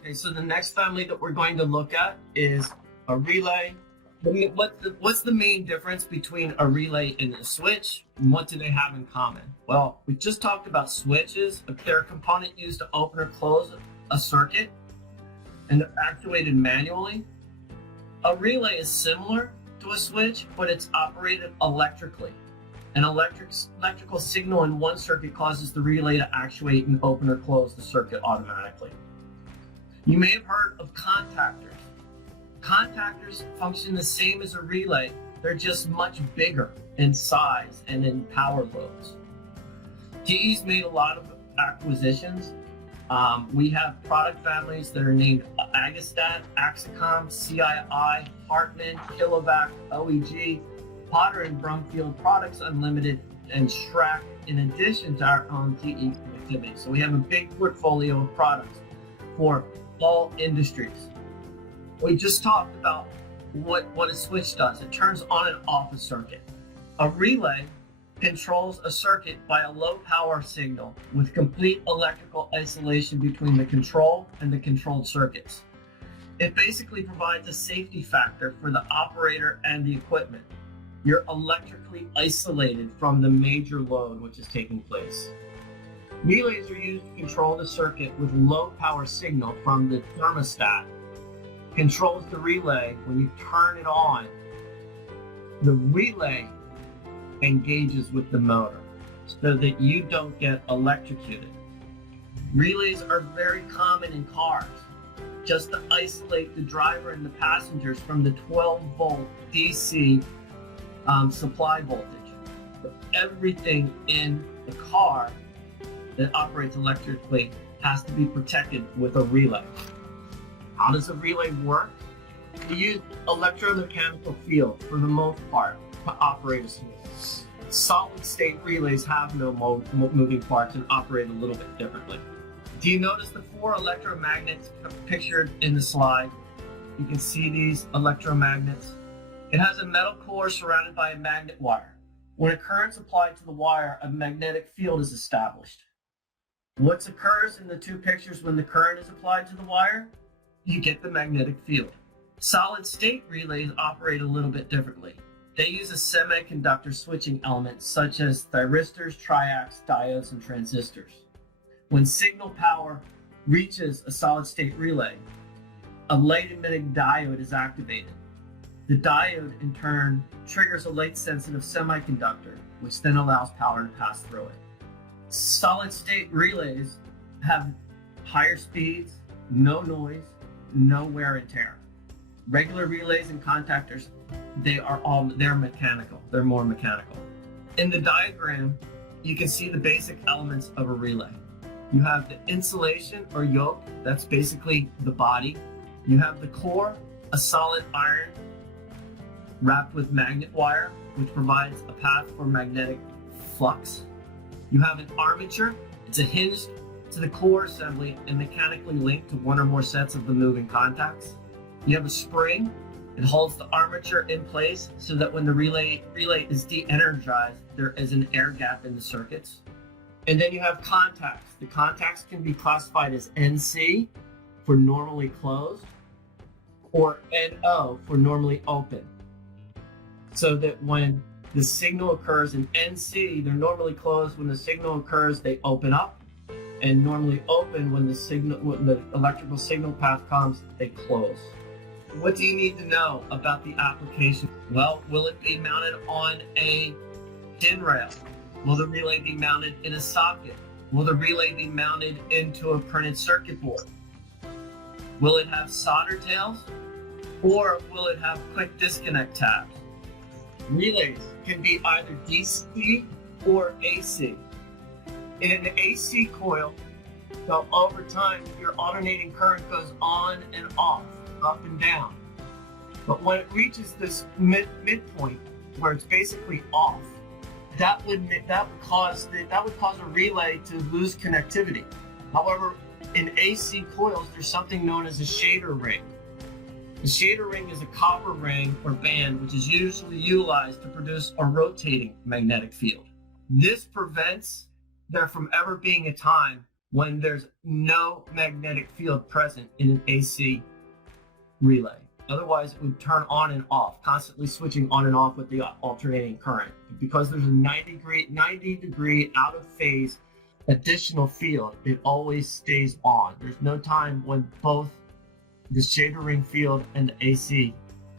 Okay, so the next family that we're going to look at is a relay. What's the main difference between a relay and a switch? And what do they have in common? Well, we just talked about switches. They're a component used to open or close a circuit, and they're actuated manually. A relay is similar to a switch, but it's operated electrically. An electrical signal in one circuit causes the relay to actuate and open or close the circuit automatically. You may have heard of contactors. Contactors function the same as a relay. They're just much bigger in size and in power loads. GE's made a lot of acquisitions. We have product families that are named Agastat, Axicom, CII, Hartman, Kilovac, OEG, Potter and Brumfield Products Unlimited, and Schrack, in addition to our own TE connectivity. So we have a big portfolio of products for all industries. We just talked about what a switch does. It turns on and off a circuit. A relay controls a circuit by a low power signal with complete electrical isolation between the control and the controlled circuits. It basically provides a safety factor for the operator and the equipment. You're electrically isolated from the major load which is taking place. Relays are used to control the circuit with low power signal from the thermostat. Controls the relay. When you turn it on, the relay engages with the motor so that you don't get electrocuted. Relays are very common in cars, just to isolate the driver and the passengers from the 12-volt DC supply voltage. But everything in the car that operates electrically has to be protected with a relay. How does a relay work? We use electromechanical field for the most part to operate a switch. Solid state relays have no moving parts and operate a little bit differently. Do you notice the 4 electromagnets pictured in the slide? You can see these electromagnets. It has a metal core surrounded by a magnet wire. When a current is applied to the wire, a magnetic field is established. What occurs in the 2 pictures when the current is applied to the wire? You get the magnetic field. Solid state relays operate a little bit differently. They use a semiconductor switching element such as thyristors, triacs, diodes, and transistors. When signal power reaches a solid state relay, a light emitting diode is activated. The diode in turn triggers a light sensitive semiconductor, which then allows power to pass through it. Solid state relays have higher speeds, no noise, no wear and tear. Regular relays and contactors, they're mechanical. They're more mechanical. In the diagram, you can see the basic elements of a relay. You have the insulation or yoke, that's basically the body. You have the core, a solid iron wrapped with magnet wire, which provides a path for magnetic flux. You have an armature, it's a hinge to the core assembly and mechanically linked to 1 or more sets of the moving contacts. You have a spring. It holds the armature in place so that when the relay is de-energized, there is an air gap in the circuits. And then you have contacts. The contacts can be classified as NC for normally closed or NO for normally open. So that when the signal occurs in NC, they're normally closed. When the signal occurs, they open up, and normally open when the electrical signal path comes, they close. What do you need to know about the application? Well, will it be mounted on a DIN rail? Will the relay be mounted in a socket? Will the relay be mounted into a printed circuit board? Will it have solder tails? Or will it have quick disconnect tabs? Relays can be either DC or AC. In an AC coil, so over time, your alternating current goes on and off, up and down. But when it reaches this midpoint, where it's basically off, that would cause a relay to lose connectivity. However, in AC coils, there's something known as a shader ring. The shader ring is a copper ring or band which is usually utilized to produce a rotating magnetic field. This prevents there from ever being a time when there's no magnetic field present in an AC relay. Otherwise, it would turn on and off, constantly switching on and off with the alternating current. Because there's a 90 degree out of phase additional field, it always stays on. There's no time when both the shader ring field and the AC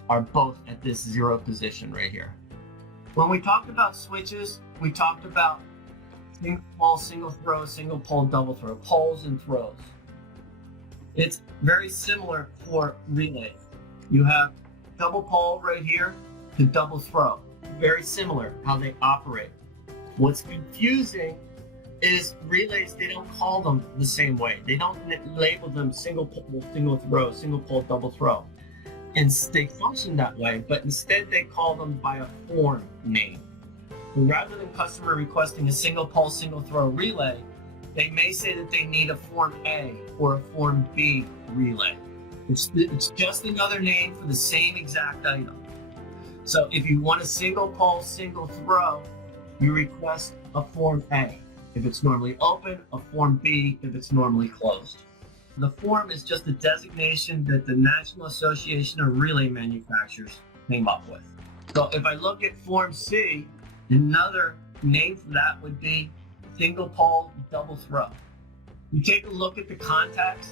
are both at this 0 position right here. When we talked about switches, we talked about single pole, single throw, single pole, double throw, poles and throws. It's very similar for relays. You have double pole right here to double throw. Very similar how they operate. What's confusing is relays, they don't call them the same way. They don't label them single pole, single throw, single pole, double throw. And they function that way, but instead they call them by a form name. So rather than customer requesting a single pole, single throw relay, they may say that they need a Form A or a Form B relay. It's just another name for the same exact item. So if you want a single pole, single throw, you request a Form A if it's normally open, a Form B if it's normally closed. The form is just a designation that the National Association of Relay Manufacturers came up with. So if I look at Form C, another name for that would be single pole, double throw. You take a look at the contacts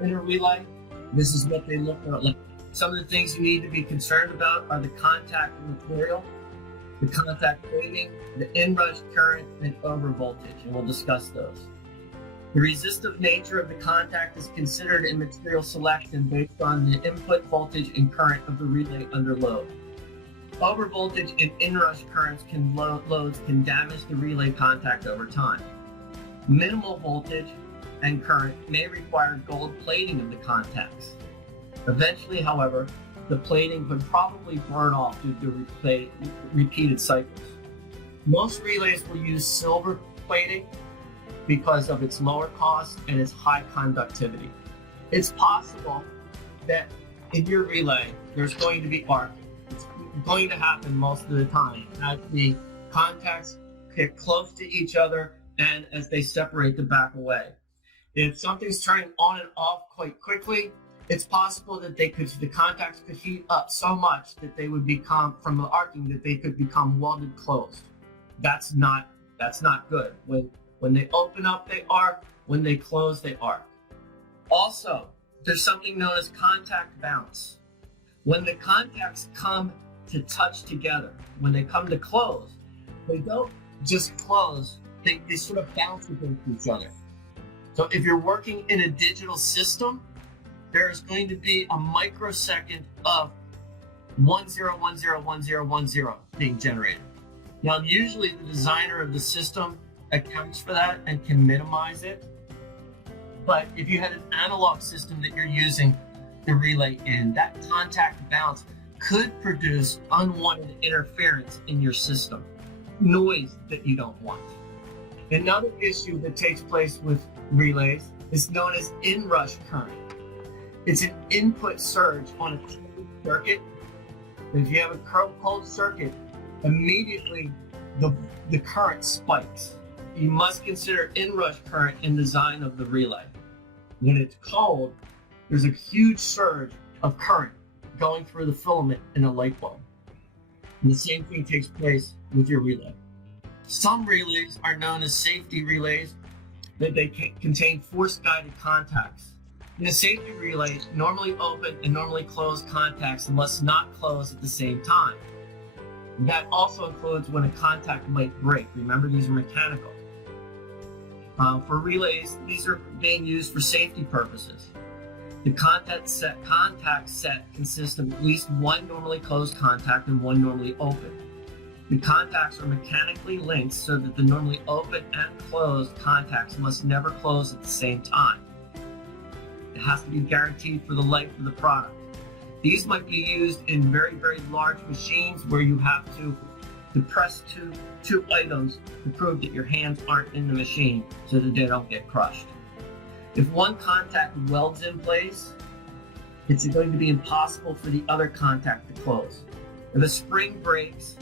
in a relay. This is what they look like. Some of the things you need to be concerned about are the contact material, the contact rating, the inrush current, and over voltage, and we'll discuss those. The resistive nature of the contact is considered in material selection based on the input voltage and current of the relay under load. Over voltage and inrush currents loads can damage the relay contact over time. Minimal voltage and current may require gold plating of the contacts. Eventually, however, the plating would probably burn off due to repeated cycles. Most relays will use silver plating because of its lower cost and its high conductivity. It's possible that in your relay, there's going to be arc. It's going to happen most of the time as the contacts get close to each other and as they separate the back away. If something's turning on and off quite quickly, it's possible that the contacts could heat up so much that they would become, from the arcing, that they could become welded closed. That's not good. When they open up, they arc. When they close, they arc. Also, there's something known as contact bounce. When the contacts come to touch together, when they come to close, they don't just close, they sort of bounce against each other. So if you're working in a digital system, there's going to be a microsecond of 10101010 being generated. Now, usually the designer of the system accounts for that and can minimize it. But if you had an analog system that you're using the relay in, that contact bounce could produce unwanted interference in your system, noise that you don't want. Another issue that takes place with relays is known as inrush current. It's an input surge on a cold circuit. If you have a cold circuit, immediately the current spikes. You must consider inrush current in design of the relay. When it's cold, there's a huge surge of current going through the filament in a light bulb. And the same thing takes place with your relay. Some relays are known as safety relays, that they contain force-guided contacts. In a safety relay, normally open and normally closed contacts must not close at the same time. That also includes when a contact might break. Remember, these are mechanical. For relays, these are being used for safety purposes. The contact set consists of at least one normally closed contact and one normally open. The contacts are mechanically linked so that the normally open and closed contacts must never close at the same time. It has to be guaranteed for the life of the product. These might be used in very, very large machines where you have to press two items to prove that your hands aren't in the machine so that they don't get crushed. If one contact welds in place, it's going to be impossible for the other contact to close. If a spring breaks,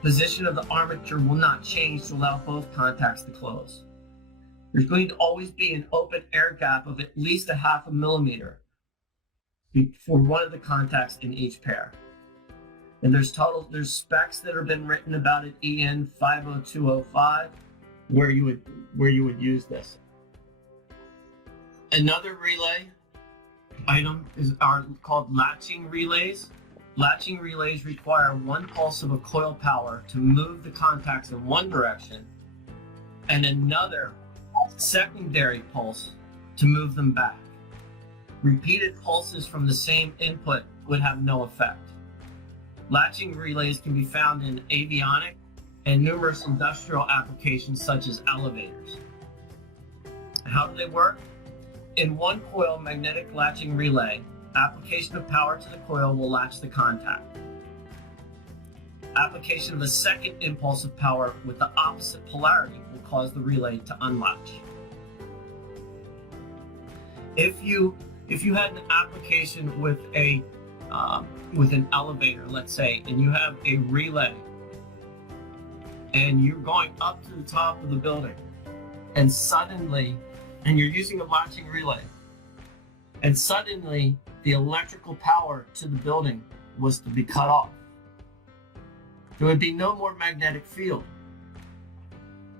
position of the armature will not change to allow both contacts to close. there's going to always be an open air gap of at least 0.5 millimeter for one of the contacts in each pair. And there's specs that have been written about it, EN 50205, where you would use this. Another relay item are called latching relays. Latching relays require one pulse of a coil power to move the contacts in one direction and another secondary pulse to move them back. Repeated pulses from the same input would have no effect. Latching relays can be found in avionic and numerous industrial applications such as elevators. How do they work? In one coil magnetic latching relay, application of power to the coil will latch the contact. Application of a second impulse of power with the opposite polarity will cause the relay to unlatch. If you had an application with an elevator, let's say, and you have a relay, and you're going up to the top of the building, and you're using a latching relay, and suddenly the electrical power to the building was to be cut off, there would be no more magnetic field.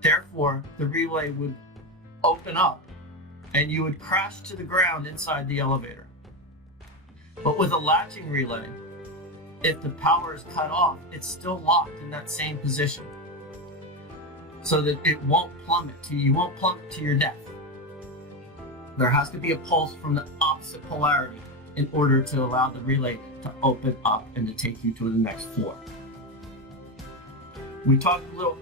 Therefore, the relay would open up and you would crash to the ground inside the elevator. But with a latching relay, if the power is cut off, it's still locked in that same position so that it won't plummet to your death. There has to be a pulse from the opposite polarity in order to allow the relay to open up and to take you to the next floor. We talked a little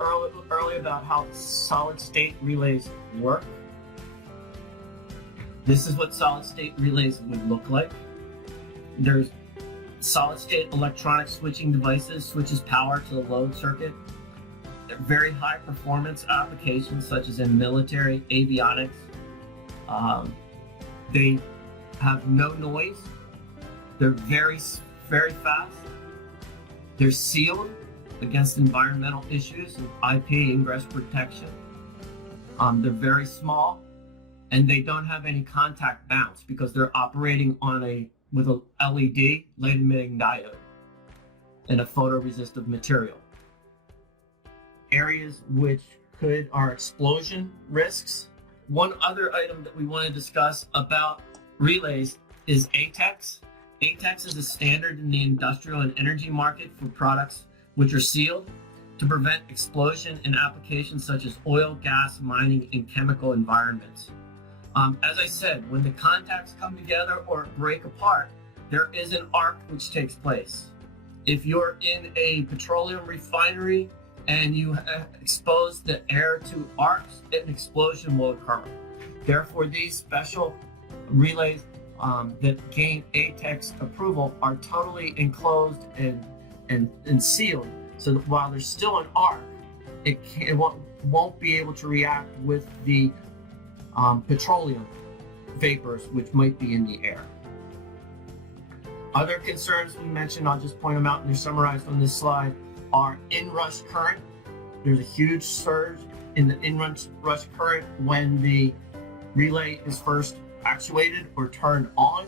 earlier about how solid state relays work. This is what solid state relays would look like. There's solid state electronic switching devices, switches power to the load circuit. They're very high performance applications such as in military, avionics. They have no noise. They're very, very fast. They're sealed against environmental issues of IP ingress protection. They're very small, and they don't have any contact bounce because they're operating with a LED, light emitting diode, and a photoresistive material. Areas which are explosion risks. One other item that we want to discuss about relays is ATEX. ATEX is a standard in the industrial and energy market for products which are sealed to prevent explosion in applications such as oil, gas, mining, and chemical environments. As I said, when the contacts come together or break apart, there is an arc which takes place. If you're in a petroleum refinery and you expose the air to arcs, an explosion will occur. Therefore, these special relays that gain ATEX approval are totally enclosed and sealed, so that while there's still an arc, it won't be able to react with the petroleum vapors which might be in the air. Other concerns we mentioned, I'll just point them out and they're summarized on this slide, are inrush current. There's a huge surge in the inrush current when the relay is first actuated or turned on.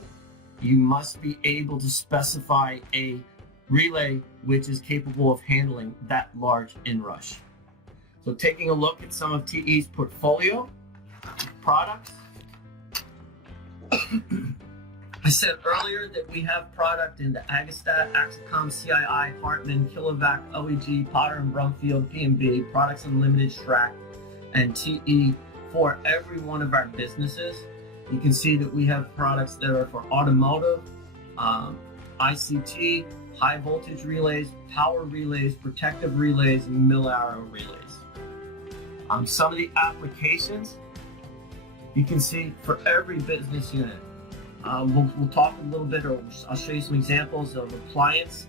You must be able to specify a relay which is capable of handling that large inrush. So taking a look at some of TE's portfolio products. I said earlier that we have product in the Agastat, Axicom, CII, Hartman, Kilovac, OEG, Potter and Brumfield, PMB, Products Unlimited, Schrack, and TE for every one of our businesses. You can see that we have products that are for automotive, ICT, high voltage relays, power relays, protective relays, and mil-arrow relays. Some of the applications you can see for every business unit. We'll talk a little bit, or I'll show you some examples of appliance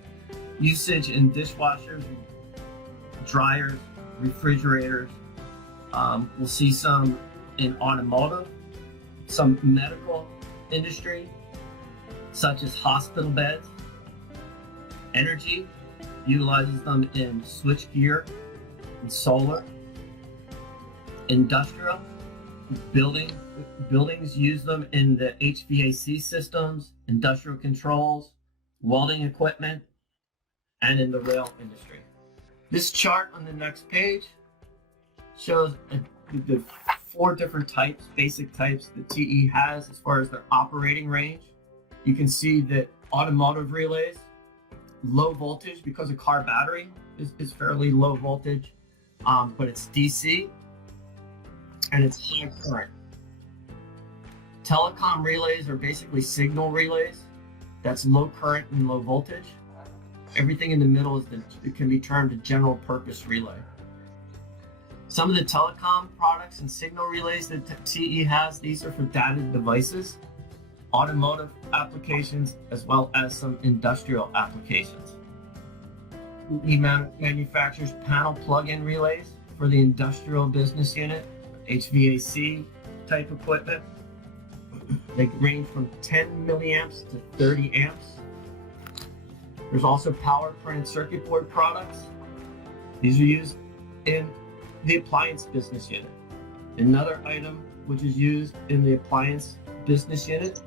usage in dishwashers, dryers, refrigerators. We'll see some in automotive, some medical industry, such as hospital beds. Energy utilizes them in switchgear and solar. Industrial, building buildings use them in the HVAC systems, industrial controls, welding equipment, and in the rail industry. This chart on the next page shows the 4 different types, basic types that TE has as far as their operating range. You can see that automotive relays, low voltage because a car battery is fairly low voltage, but it's DC and it's high current. Telecom relays are basically signal relays. That's low current and low voltage. Everything in the middle it can be termed a general purpose relay. Some of the telecom products and signal relays that TE has, these are for data devices, automotive applications, as well as some industrial applications. TE manufactures panel plug-in relays for the industrial business unit, HVAC type equipment. They range from 10 milliamps to 30 amps. There's also power printed circuit board products. These are used in the appliance business unit. Another item which is used in the appliance business unit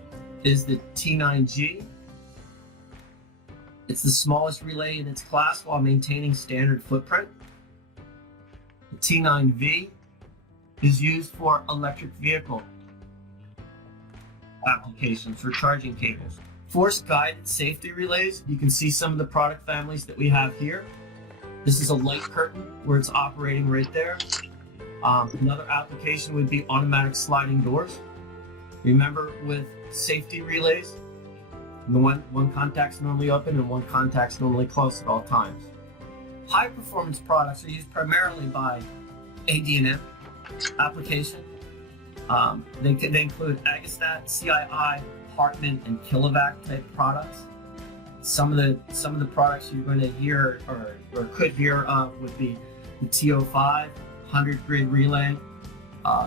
is the T9G. It's the smallest relay in its class while maintaining standard footprint. The T9V is used for electric vehicle applications for charging cables. Force guided safety relays, you can see some of the product families that we have here. This is a light curtain where it's operating right there. Another application would be automatic sliding doors. Remember with safety relays, the one contact's normally open and one contact's normally closed at all times. High performance products are used primarily by AD&M application. They include Agastat, CII, Hartman, and Kilovac type products. Some of the products you're going to hear or could hear of would be the TO5, 100 grid relay,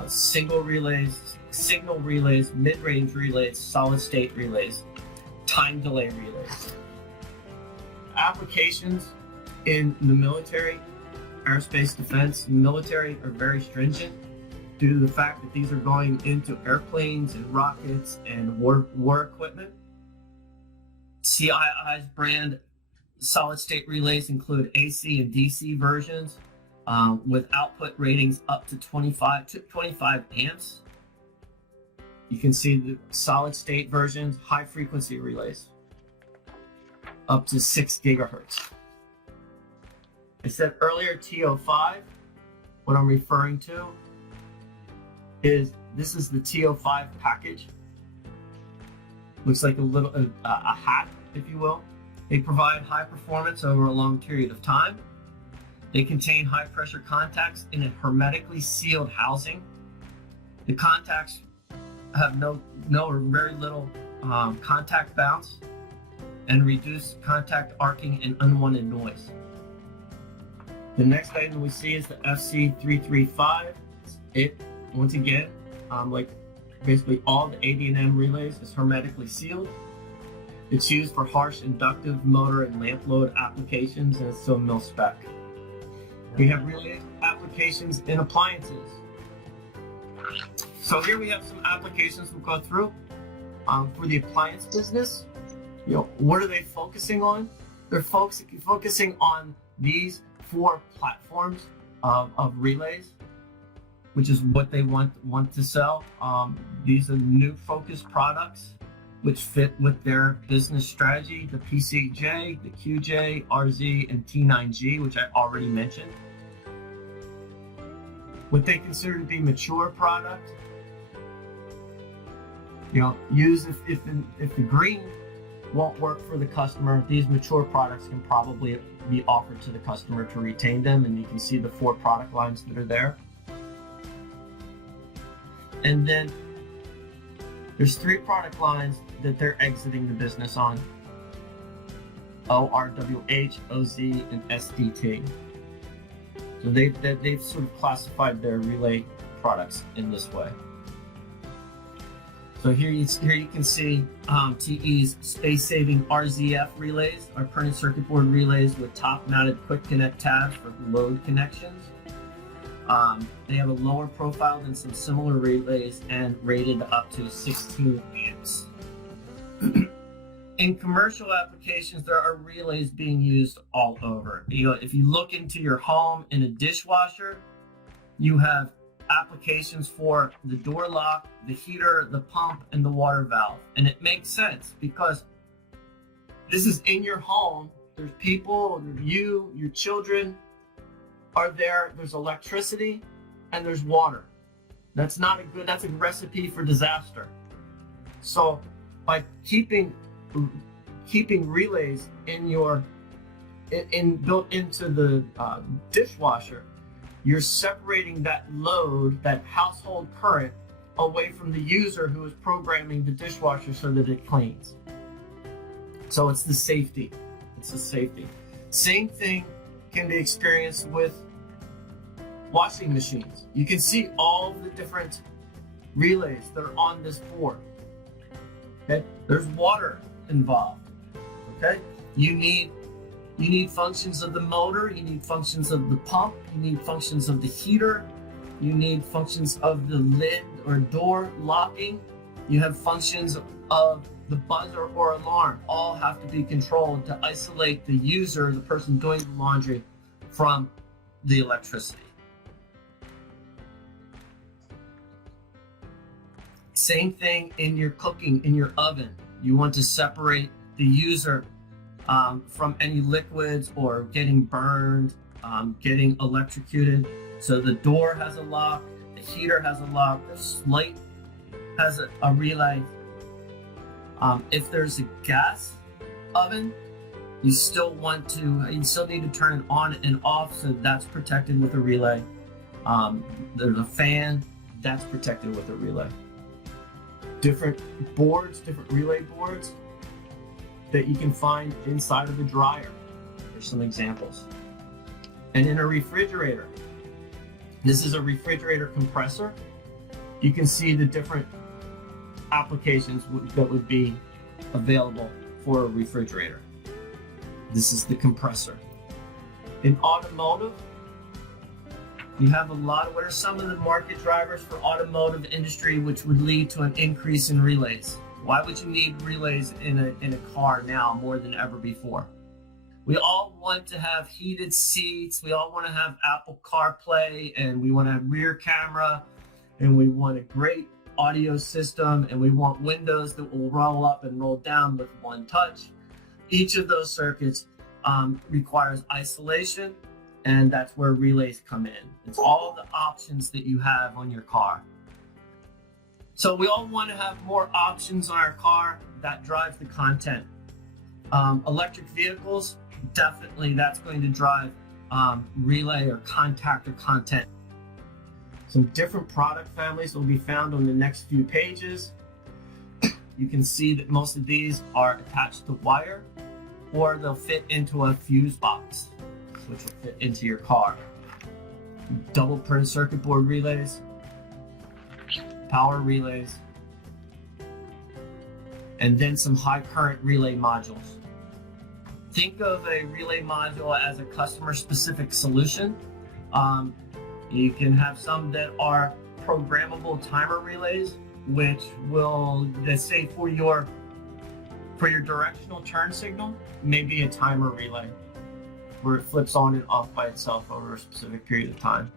single relays, signal relays, mid-range relays, solid state relays, time delay relays. Applications in the military, aerospace defense, military are very stringent due to the fact that these are going into airplanes and rockets and war equipment. CII's brand solid state relays include AC and DC versions with output ratings up to 25 amps. You can see the solid state versions, high frequency relays, up to 6 gigahertz. I said earlier TO5, what I'm referring to is this is the TO5 package. Looks like a hat, if you will. They provide high performance over a long period of time. They contain high pressure contacts in a hermetically sealed housing. The contacts have no or very little contact bounce and reduce contact arcing and unwanted noise. The next item we see is the FC335. It, once again, like basically all the AD&M relays, is hermetically sealed. It's used for harsh inductive motor and lamp load applications, and it's still mil spec. We have relay applications in appliances. So here we have some applications we'll go through. For the appliance business, what are they focusing on? They're focusing on these 4 platforms of relays, which is what they want to sell. These are new focused products which fit with their business strategy, the PCJ, the QJ, RZ, and T9G, which I already mentioned. What they consider to be mature product, use if the green won't work for the customer, these mature products can probably be offered to the customer to retain them, and you can see the 4 product lines that are there. And then there's 3 product lines that they're exiting the business on: ORWH, OZ, and SDT. So they've sort of classified their relay products in this way. So here you can see TE's space-saving RZF relays, are printed circuit board relays with top-mounted quick connect tabs for load connections. They have a lower profile than some similar relays and rated up to 16 amps. In commercial applications, there are relays being used all over. If you look into your home in a dishwasher, you have applications for the door lock, the heater, the pump, and the water valve. And it makes sense because this is in your home. There's people, you, your children are there. There's electricity and there's water. That's a recipe for disaster. So by keeping relays built into the dishwasher, you're separating that load, that household current, away from the user who is programming the dishwasher so that it cleans. So it's the safety. Same thing can be experienced with washing machines. You can see all the different relays that are on this board. Okay, there's water involved. Okay, you need functions of the motor, you need functions of the pump, you need functions of the heater, you need functions of the lid or door locking, you have functions of the buzzer or alarm. All have to be controlled to isolate the user, the person doing the laundry, from the electricity. Same thing in your cooking, in your oven. You want to separate the user from any liquids or getting burned, getting electrocuted. So the door has a lock, the heater has a lock, the slate has a relay. If there's a gas oven, you still need to turn it on and off, so that's protected with a relay. There's a fan, that's protected with a relay. Different boards, different relay boards that you can find inside of the dryer. There's some examples. And in a refrigerator, this is a refrigerator compressor. You can see the different applications that would be available for a refrigerator. This is the compressor. In automotive, you have what are some of the market drivers for automotive industry which would lead to an increase in relays? Why would you need relays in a car now more than ever before? We all want to have heated seats. We all want to have Apple CarPlay, and we want to have rear camera, and we want a great audio system, and we want windows that will roll up and roll down with one touch. Each of those circuits requires isolation, and that's where relays come in. It's all the options that you have on your car. So we all want to have more options on our car. That drives the content. Electric vehicles, definitely that's going to drive relay or contactor content. Some different product families will be found on the next few pages. You can see that most of these are attached to wire, or they'll fit into a fuse box, which will fit into your car. Double printed circuit board relays, power relays, and then some high current relay modules. Think of a relay module as a customer specific solution. You can have some that are programmable timer relays, which will, let's say for your directional turn signal, maybe a timer relay where it flips on and off by itself over a specific period of time.